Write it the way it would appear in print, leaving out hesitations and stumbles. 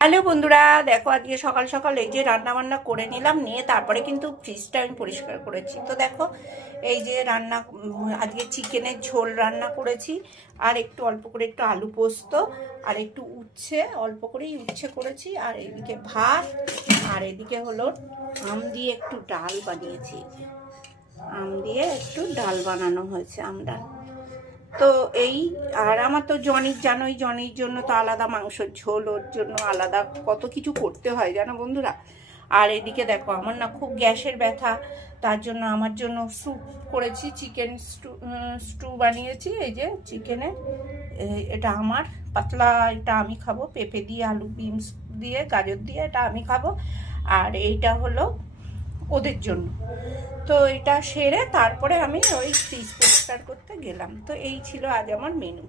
Hello বন্ধুরা, দেখো আজকে সকাল সকাল এই যে রান্না বান্না করে নিলাম, নিয়ে তারপরে কিন্তু ফ্রিজটা আমি পরিষ্কার করেছি। তো দেখো এই যে রান্না, আজকে চিকেনের ঝোল রান্না করেছি, আর একটু অল্প করে একটু আলু পোস্ত, আর একটু উচ্ছে, অল্প করেই উচ্ছে করেছি, আর এদিকে ভাত, আর এদিকে হলো আম দিয়ে একটু ডাল বানিয়েছি। আম দিয়ে একটু ডাল বানানো হয়েছে, আম ডাল। তো এই, আর আমার তো জানোই জনির জন্য তো আলাদা মাংসের ঝোল, ওর জন্য আলাদা কত কিছু করতে হয় জানো বন্ধুরা। আর এদিকে দেখো আমার না খুব গ্যাসের ব্যথা, তার জন্য আমার জন্য স্যুপ করেছি, চিকেন স্টু বানিয়েছি। এই যে চিকেনের, এটা আমার পাতলা, এটা আমি খাবো, পেঁপে দিয়ে, আলু, বিনস দিয়ে, গাজর দিয়ে, এটা আমি খাবো। আর এইটা হলো ওদের জন্য। তো এটা সেরে তারপরে আমি ওই ফ্রিজ পরিষ্কার করতে গেলাম। তো এই ছিল আজ আমার মেনু।